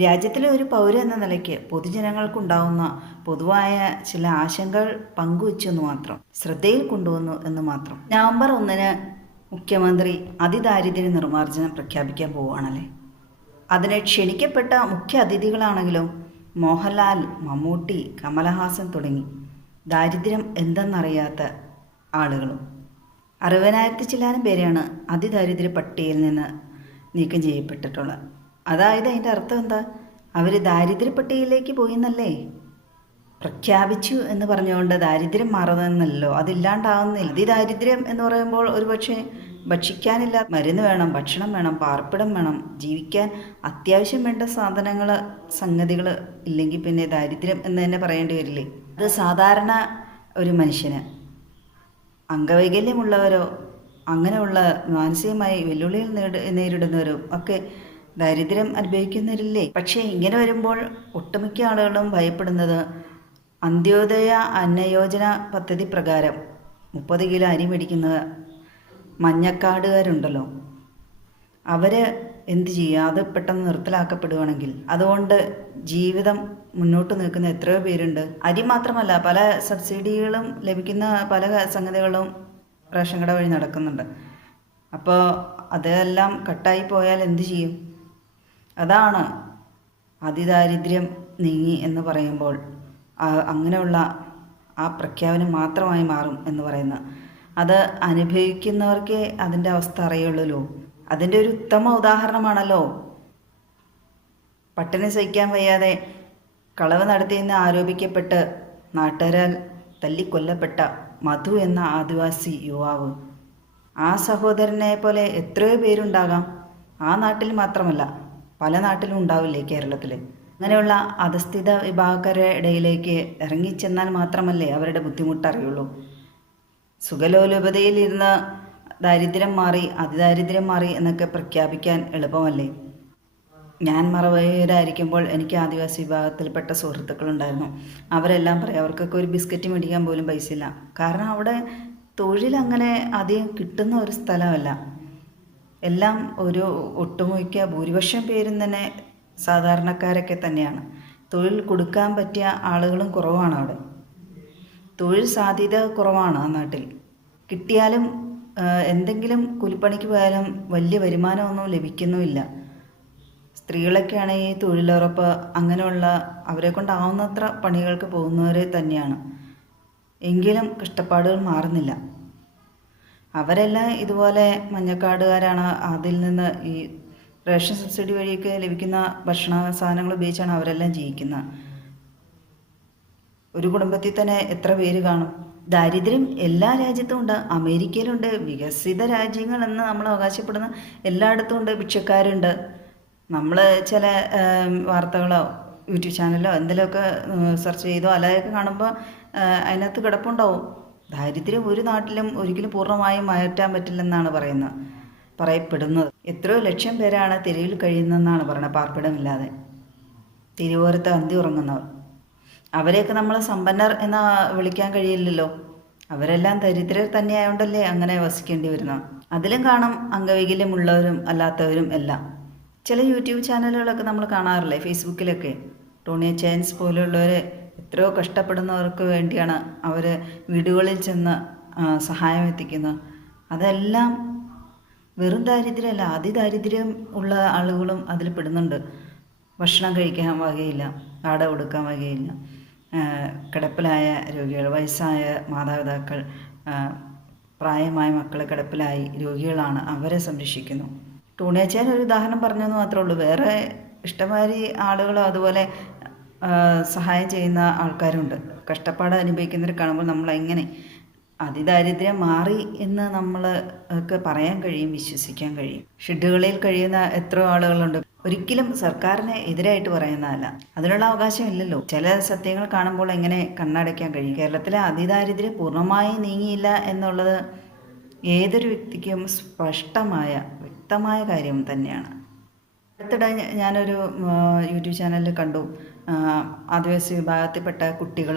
രാജ്യത്തിലെ ഒരു പൗര എന്ന നിലയ്ക്ക് പൊതുജനങ്ങൾക്കുണ്ടാവുന്ന പൊതുവായ ചില ആശങ്കകൾ പങ്കുവച്ചു എന്ന് മാത്രം ശ്രദ്ധയിൽ കൊണ്ടുവന്നു എന്ന് മാത്രം. നവംബർ ഒന്നിന് മുഖ്യമന്ത്രി അതിദാരിദ്ര്യ നിർമ്മാർജനം പ്രഖ്യാപിക്കാൻ പോവുകയാണല്ലേ? അതിനെ ക്ഷണിക്കപ്പെട്ട മുഖ്യ അതിഥികളാണെങ്കിലും മോഹൻലാൽ മമ്മൂട്ടി കമലഹാസൻ തുടങ്ങി ദാരിദ്ര്യം എന്തെന്നറിയാത്ത ആളുകളും. അറുപതിനായിരത്തി ചില്ലാനും പേരെയാണ് അതിദാരിദ്ര്യ പട്ടികയിൽ നിന്ന് നീക്കം ചെയ്യപ്പെട്ടിട്ടുള്ളത്. അതായത് അതിന്റെ അർത്ഥം എന്താ? അവർ ദാരിദ്ര്യപ്പെട്ടിയിലേക്ക് പോയി എന്നല്ലേ പ്രഖ്യാപിച്ചു എന്ന് പറഞ്ഞുകൊണ്ട് ദാരിദ്ര്യം മാറുന്നല്ലോ അതില്ലാണ്ടാവുന്നില്ല. ഈ ദാരിദ്ര്യം എന്ന് പറയുമ്പോൾ ഒരുപക്ഷെ ഭക്ഷിക്കാനില്ല. മരുന്ന് വേണം ഭക്ഷണം വേണം പാർപ്പിടം വേണം ജീവിക്കാൻ അത്യാവശ്യം വേണ്ട സാധനങ്ങൾ സംഗതികൾ ഇല്ലെങ്കിൽ പിന്നെ ദാരിദ്ര്യം എന്ന് തന്നെ പറയേണ്ടി വരില്ലേ? അത് സാധാരണ ഒരു മനുഷ്യന് അംഗവൈകല്യമുള്ളവരോ അങ്ങനെയുള്ള മാനസികമായി വെല്ലുവിളികൾ നേരിടുന്നവരും ഒക്കെ ദാരിദ്ര്യം അനുഭവിക്കുന്നവരില്ലേ? പക്ഷേ ഇങ്ങനെ വരുമ്പോൾ ഒട്ടുമിക്ക ആളുകളും ഭയപ്പെടുന്നത് അന്ത്യോദയ അന്നയോജന പദ്ധതി പ്രകാരം. മുപ്പത് കിലോ അരി മേടിക്കുന്ന മഞ്ഞക്കാടുകാരുണ്ടല്ലോ. അവർ എന്ത് ചെയ്യുക അത് പെട്ടെന്ന് നിർത്തലാക്കപ്പെടുകയാണെങ്കിൽ അതുകൊണ്ട് ജീവിതം മുന്നോട്ട് നിൽക്കുന്ന എത്രയോ പേരുണ്ട്. അരി മാത്രമല്ല പല സബ്സിഡികളും ലഭിക്കുന്ന പല സംഗതികളും റേഷൻ കട വഴി നടക്കുന്നുണ്ട്. അപ്പോൾ അതെല്ലാം കട്ടായി പോയാൽ എന്ത് ചെയ്യും? അതാണ് അതിദാരിദ്ര്യം നീങ്ങി എന്ന് പറയുമ്പോൾ അങ്ങനെയുള്ള ആ പ്രഖ്യാപനം മാത്രമായി മാറും എന്ന് പറയുന്നത് അത് അനുഭവിക്കുന്നവർക്കേ അതിന്റെ അവസ്ഥ അറിയുള്ളൂ അതിന്റെ ഒരു ഉത്തമ ഉദാഹരണമാണല്ലോ. പട്ടിണി സഹിക്കാൻ വയ്യാതെ കളവ് നടത്തിയെന്ന് ആരോപിക്കപ്പെട്ട് നാട്ടുകാരാൽ തല്ലിക്കൊല്ലപ്പെട്ട മധു എന്ന ആദിവാസി യുവാവ്. ആ സഹോദരനെ പോലെ എത്രയോ പേരുണ്ടാകാം. ആ നാട്ടിൽ മാത്രമല്ല. പല നാട്ടിലും ഉണ്ടാവില്ലേ കേരളത്തിൽ അങ്ങനെയുള്ള അധസ്ഥിത വിഭാഗക്കാരുടെ ഇടയിലേക്ക് ഇറങ്ങിച്ചെന്നാൽ മാത്രമല്ലേ അവരുടെ ബുദ്ധിമുട്ട് അറിയുള്ളൂ. സുഖലോലുപതയിൽ ദാരിദ്ര്യം മാറി അതിദാരിദ്ര്യം മാറി എന്നൊക്കെ പ്രഖ്യാപിക്കാൻ എളുപ്പമല്ലേ? ഞാൻ മറവയരായിരിക്കുമ്പോൾ എനിക്ക് ആദിവാസി വിഭാഗത്തിൽപ്പെട്ട സുഹൃത്തുക്കളുണ്ടായിരുന്നു. അവരെല്ലാം പറയും അവർക്കൊക്കെ ഒരു ബിസ്ക്കറ്റ് മേടിക്കാൻ പോലും പൈസ ഇല്ല കാരണം അവിടെ തൊഴിൽ അങ്ങനെ അധികം കിട്ടുന്ന ഒരു സ്ഥലമല്ല. എല്ലാം ഒരു ഒട്ടുമിക്ക ഭൂരിപക്ഷം പേരും തന്നെ സാധാരണക്കാരൊക്കെ തന്നെയാണ്. തൊഴിൽ കൊടുക്കാൻ പറ്റിയ ആളുകളും കുറവാണ് അവിടെ. തൊഴിൽ സാധ്യത കുറവാണ് ആ നാട്ടിൽ. കിട്ടിയാലും എന്തെങ്കിലും കൂലിപ്പണിക്ക് പോയാലും വലിയ വരുമാനമൊന്നും ലഭിക്കുന്നുമില്ല. സ്ത്രീകളൊക്കെയാണെങ്കിൽ തൊഴിലുറപ്പ് അങ്ങനെയുള്ള അവരെ കൊണ്ടാവുന്നത്ര പണികൾക്ക് പോകുന്നവരെ തന്നെയാണ്. എങ്കിലും കഷ്ടപ്പാടുകൾ മാറുന്നില്ല. അവരെല്ലാം ഇതുപോലെ മഞ്ഞക്കാടുകാരാണ്. അതിൽ നിന്ന് ഈ റേഷൻ സബ്സിഡി വഴിയൊക്കെ ലഭിക്കുന്ന ഭക്ഷണ സാധനങ്ങൾ ഉപയോഗിച്ചാണ് അവരെല്ലാം ജീവിക്കുന്നത്. ഒരു കുടുംബത്തിൽ തന്നെ എത്ര പേര് കാണും? ദാരിദ്ര്യം എല്ലാ രാജ്യത്തും ഉണ്ട്. അമേരിക്കയിലുണ്ട്. വികസിത രാജ്യങ്ങളെന്ന് നമ്മൾ അവകാശപ്പെടുന്ന എല്ലായിടത്തും ഉണ്ട്. ഭിക്ഷക്കാരുണ്ട്. നമ്മൾ ചില വാർത്തകളോ യൂട്യൂബ് ചാനലോ എന്തെങ്കിലുമൊക്കെ സെർച്ച് ചെയ്തോ അല്ലാതെയൊക്കെ കാണുമ്പോൾ അതിനകത്ത് കിടപ്പുണ്ടാവും. ദാരിദ്ര്യം ഒരു നാട്ടിലും ഒരിക്കലും പൂർണമായും മാറ്റാൻ പറ്റില്ലെന്നാണ് പറയുന്നത് പറയപ്പെടുന്നത്. എത്രയോ ലക്ഷം പേരാണ് തെരുവിൽ കഴിയുന്നതെന്നാണ് പറയുന്നത് പാർപ്പിടമില്ലാതെ. തിരുവോരത്ത് അന്തി ഉറങ്ങുന്നവർ. അവരെയൊക്കെ നമ്മൾ സമ്പന്നർ എന്ന വിളിക്കാൻ കഴിയില്ലല്ലോ. അവരെല്ലാം ദരിദ്രർ തന്നെ ആയതുകൊണ്ടല്ലേ അങ്ങനെ വസിക്കേണ്ടി വരുന്നത്. അതിലും കാണും അംഗവൈകല്യമുള്ളവരും അല്ലാത്തവരും എല്ലാം. ചില യൂട്യൂബ് ചാനലുകളൊക്കെ നമ്മൾ കാണാറില്ലേ ഫേസ്ബുക്കിലൊക്കെ. ടോണിയ ചാൻസ് പോലെയുള്ളവർ എത്രയോ കഷ്ടപ്പെടുന്നവർക്ക് വേണ്ടിയാണ് അവർ വീടുകളിൽ ചെന്ന് സഹായം എത്തിക്കുന്നത്. അതെല്ലാം വെറും ദാരിദ്ര്യമല്ല അതിദാരിദ്ര്യം ഉള്ള ആളുകളും അതിൽ പെടുന്നുണ്ട്. ഭക്ഷണം കഴിക്കാൻ വകയില്ല കാട കൊടുക്കാൻ വകയില്ല കിടപ്പിലായ രോഗികൾ വയസ്സായ മാതാപിതാക്കൾ പ്രായമായ മക്കൾ കിടപ്പിലായി രോഗികളാണ് അവരെ സംരക്ഷിക്കുന്നു. ടൂണേച്ചാൻ ഒരു ഉദാഹരണം പറഞ്ഞെന്ന് മാത്രമേ ഉള്ളൂ. വേറെ ഇഷ്ടമാതിരി ആളുകളും അതുപോലെ സഹായം ചെയ്യുന്ന ആൾക്കാരുണ്ട്. കഷ്ടപ്പാട് അനുഭവിക്കുന്നവർ കാണുമ്പോൾ നമ്മൾ എങ്ങനെ അതിദാരിദ്ര്യം മാറി എന്ന് നമ്മൾ ഒക്കെ പറയാൻ കഴിയും വിശ്വസിക്കാൻ കഴിയും. ഷെഡുകളിൽ കഴിയുന്ന എത്രയോ ആളുകളുണ്ട്. ഒരിക്കലും സർക്കാരിന് എതിരായിട്ട് പറയുന്നതല്ല അതിനുള്ള അവകാശം ഇല്ലല്ലോ. ചില സത്യങ്ങൾ കാണുമ്പോൾ എങ്ങനെ കണ്ണടയ്ക്കാൻ കഴിയും? കേരളത്തിലെ അതിദാരിദ്ര്യം പൂർണമായി നീങ്ങിയില്ല എന്നുള്ളത് ഏതൊരു വ്യക്തിക്കും സ്പഷ്ടമായ വ്യക്തമായ കാര്യം തന്നെയാണ്. അടുത്തിടെ ഞാനൊരു യൂട്യൂബ് ചാനലിൽ കണ്ടു. ആദിവാസി വിഭാഗത്തിൽപ്പെട്ട കുട്ടികൾ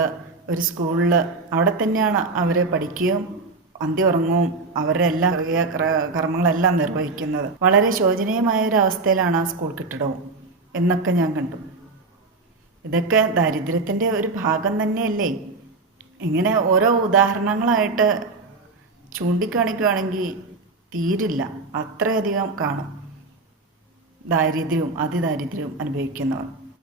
ഒരു സ്കൂളിൽ അവിടെ തന്നെയാണ് അവർ പഠിക്കുകയും അന്ത്യ ഉറങ്ങും അവരുടെ എല്ലാ കർമ്മങ്ങളെല്ലാം നിർവഹിക്കുന്നത്. വളരെ ശോചനീയമായ ഒരു അവസ്ഥയിലാണ് ആ സ്കൂൾ കെട്ടിടവും എന്നൊക്കെ ഞാൻ കണ്ടു. ഇതൊക്കെ ദാരിദ്ര്യത്തിന്റെ ഒരു ഭാഗം തന്നെയല്ലേ? ഇങ്ങനെ ഓരോ ഉദാഹരണങ്ങളായിട്ട് ചൂണ്ടിക്കാണിക്കുകയാണെങ്കിൽ തീരില്ല. അത്രയധികം കാണും. ദാരിദ്ര്യവും അതിദാരിദ്ര്യവും അനുഭവിക്കുന്നവർ.